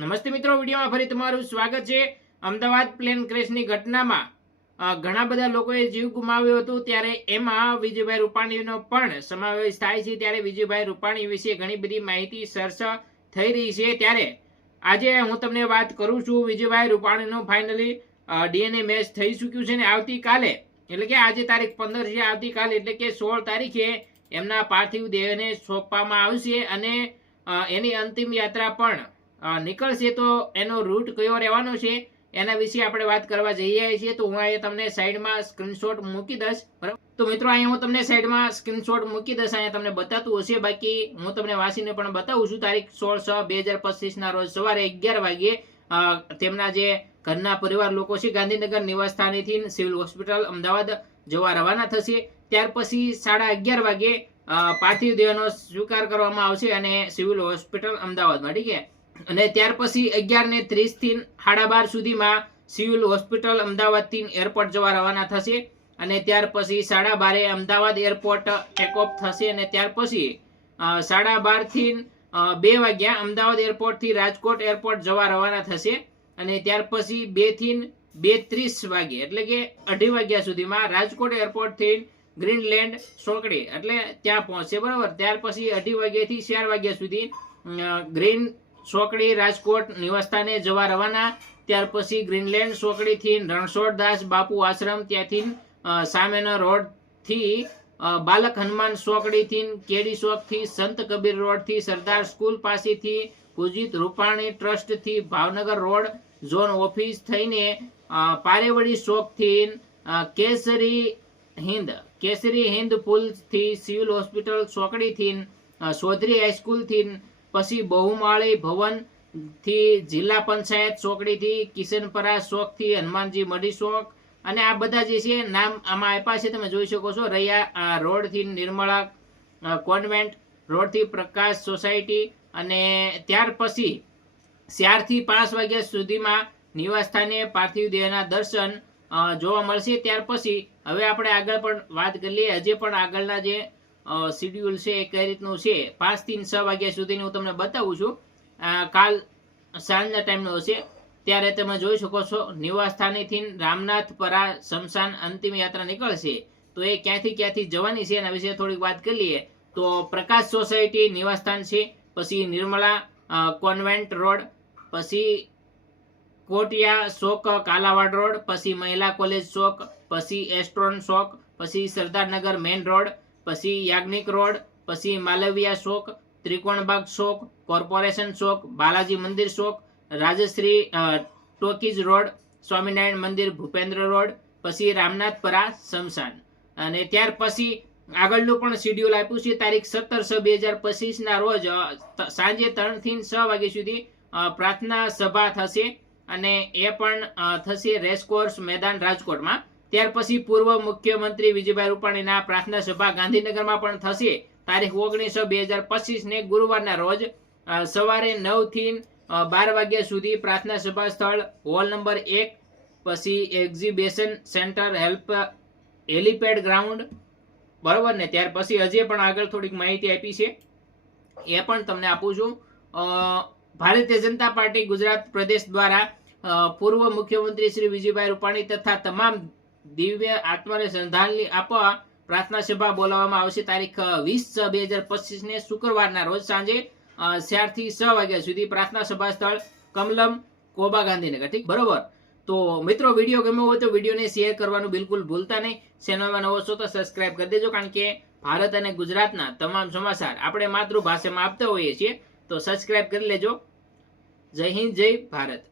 નમસ્તે મિત્રો, વિડીયોમાં ફરી તમારું સ્વાગત છે. અમદાવાદ પ્લેન ક્રેશની ઘટનામાં ઘણા બધા લોકોએ જીવ ગુમાવ્યો હતો ત્યારે એમાં વિજયભાઈ રૂપાણીનો પણ સમાવેશ થાય છે. ત્યારે વિજયભાઈ રૂપાણી વિશે ઘણી બધી માહિતી સરસ થઈ રહી છે. ત્યારે આજે હું તમને વાત કરું છું વિજયભાઈ રૂપાણીનું. ફાઇનલી ડીએનએ મેચ થઈ ચૂક્યું છે ને આવતીકાલે, એટલે કે આજે તારીખ પંદર છે, આવતીકાલે, એટલે કે સોળ તારીખે એમના પાર્થિવ દેહને સોંપવામાં આવશે અને એની અંતિમ યાત્રા પણ નીકળશે તો એનો રૂટ કયો રહેવાનો છે, એના વિશે આપણે વાત કરવા જઈ રહ્યા છીએ, તો હું અહીંયા તમને સાઈડમાં સ્ક્રીનશોટ મૂકી દઈશ, બરાબર? તો મિત્રો, અહીંયા હું તમને સાઈડમાં સ્ક્રીનશોટ મૂકી દઈશ, અહીંયા તમને બતાતું હશે. બાકી હું તમને વાંચીને પણ બતાવું છું, તારીખ સોળ છ બે હજાર પચીસના રોજ સવારે અગિયાર વાગ્યે તેમના જે ઘરના પરિવાર લોકો છે, ગાંધીનગર નિવાસ સ્થાનેથી સિવિલ હોસ્પિટલ અમદાવાદ જવા રવાના થશે. ત્યાર પછી સાડા અગિયાર વાગે પાર્થિવ દેહનો સ્વીકાર કરવામાં આવશે અને સિવિલ હોસ્પિટલ અમદાવાદમાં, ઠીક છે? અને ત્યાર પછી અગિયાર ને ત્રીસથી સાડા બાર સુધીમાં સિવિલ હોસ્પિટલ અમદાવાદથી એરપોર્ટ જવા રવાના થશે. અને ત્યાર પછી સાડા બારે અમદાવાદ એરપોર્ટ ટેકઓફ થશે અને ત્યાર પછી સાડા બારથી બે વાગ્યા અમદાવાદ એરપોર્ટથી રાજકોટ એરપોર્ટ જવા રવાના થશે. અને ત્યાર પછી બેથી બે ત્રીસ વાગે, એટલે કે અઢી વાગ્યા સુધીમાં રાજકોટ એરપોર્ટથી ગ્રીનલેન્ડ સોકડી, એટલે ત્યાં પહોંચશે, બરાબર? ત્યાર પછી અઢી વાગ્યાથી ચાર વાગ્યા સુધી ગ્રીન સોકડી રાજકોટ નિવાસસ્થાને જવા રવાના. ત્યાર પછી ગ્રીનલેન્ડ સોકડીથી રણછોડદાસ બાપુ આશ્રમ ત્યાંથી સામેના રોડથી બાલક હનુમાન ચોકડીથી કેડી ચોકથી, સંત કબીર રોડથી, સરદાર સ્કૂલ પાસેથી, પૂજિત રૂપાણી ટ્રસ્ટથી, ભાવનગર રોડ, ઝોન ઓફિસ થઈને પારેવડી ચોકથી કેસરી હિન્દ કેસરી હિન્દ પુલથી સિવિલ હોસ્પિટલ ચોકડીથી સોધરી હાઈસ્કૂલથી પછી બહુમાળી ભવનથી જિલ્લા પંચાયત ચોકડીથી કિશનપરા ચોકથી હનુમાનજી મઢી ચોક. અને આ બધા જે છે નામ આમાં આપ્યા છે, તમે જોઈ શકો છો. રૈયા રોડથી નિર્મળા કોન્વેન્ટ, રોડથી પ્રકાશ સોસાયટી અને ત્યાર પછી ચારથી પાંચ વાગ્યા સુધીમાં નિવાસસ્થાને પાર્થિવ દેહના દર્શન જોવા મળશે. ત્યાર પછી હવે આપણે આગળ પણ વાત કરી લઈએ. હજી પણ આગળના જે શિડ્યુલ છે એ કઈ રીતનું છે? પાંચથી છ વાગ્યા સુધીની હું તમને બતાવું છું. કાલ સાંજના ટાઈમનો હશે. ત્યારે તમે જોઈ શકો છો નિવાસ સ્થાનેથી રામનાથપરા શમશાન અંતિમ યાત્રા નીકળશે. તો એ ક્યાંથી ક્યાંથી જવાની છે એના વિશે થોડીક વાત કરી લઈએ. તો પ્રકાશ સોસાયટી નિવાસસ્થાન છે, પછી નિર્મલા કોન્વેન્ટ રોડ, પછી કોટિયા ચોક કાલાવાડ રોડ, પછી મહિલા કોલેજ ચોક પછી એસ્ટ્રોન ચોક પછી સરદારનગર મેઇન રોડ પછી યાજ્ઞિક રોડ, પછી માલવિયા ચોક ત્રિકોણબાગ ચોક કોર્પોરેશન ચોક બાલાજી મંદિર ચોક રાજશ્રી ટોકીજ રોડ, સ્વામિનારાયણ મંદિર, ભૂપેન્દ્ર રોડ, પછી રામનાથપરા શમશાન. અને ત્યાર પછી આગળનું પણ શિડ્યુલ આપ્યું છે, તારીખ સત્તર છ બે હજાર પચીસના રોજ સાંજે ત્રણથી છ વાગ્યા સુધી પ્રાર્થના સભા થશે. અને એ પણ થશે રેસકોર્સ મેદાન રાજકોટમાં. ત્યાર પછી પૂર્વ મુખ્યમંત્રી વિજયભાઈ રૂપાણીના પ્રાર્થના સભા ગાંધીનગરમાં પણ થશે. તારીખ ઓગણીસો બે હજાર પચીસ ને ગુરુવારના રોજ સવારે નવથી બાર વાગ્યા સુધી પ્રાર્થના સભા સ્થળ, હોલ નંબર એક, પછી exhibition centre, help, helipad ground, બરોબર ને? ત્યાર પછી હજી પણ આગળ થોડીક માહિતી આપી છે. એ પણ તમને આપું છું. ભારતીય જનતા પાર્ટી ગુજરાત પ્રદેશ દ્વારા પૂર્વ મુખ્યમંત્રી શ્રી વિજયભાઈ રૂપાણી તથા તમામ દિવ્ય આત્માને સંધાનની આપવા પ્રાર્થના સભા બોલાવવામાં આવશે. તારીખ વીસ છ બે હજાર પચીસ ને શુક્રવારના રોજ સાંજે અ, ચારથી છ વાગ્યા સુધી પ્રાર્થના સભા સ્થળ કમલમ કોબા ગાંધીનગર. ઠીક? બરોબર? તો મિત્રો વીડિયો ગમ્યો હોય તો વિડીયોને શેર કરવાનું બિલકુલ ભૂલતા નહીં. ચેનલમાં નવો છો તો સબસ્ક્રાઇબ કરી દેજો કારણ કે ભારત અને ગુજરાતના તમામ સમાચાર આપણે માતૃભાષામાં આપતા હોઈએ છીએ. તો સબસ્ક્રાઇબ કરી લેજો. જય હિન્દ જય ભારત.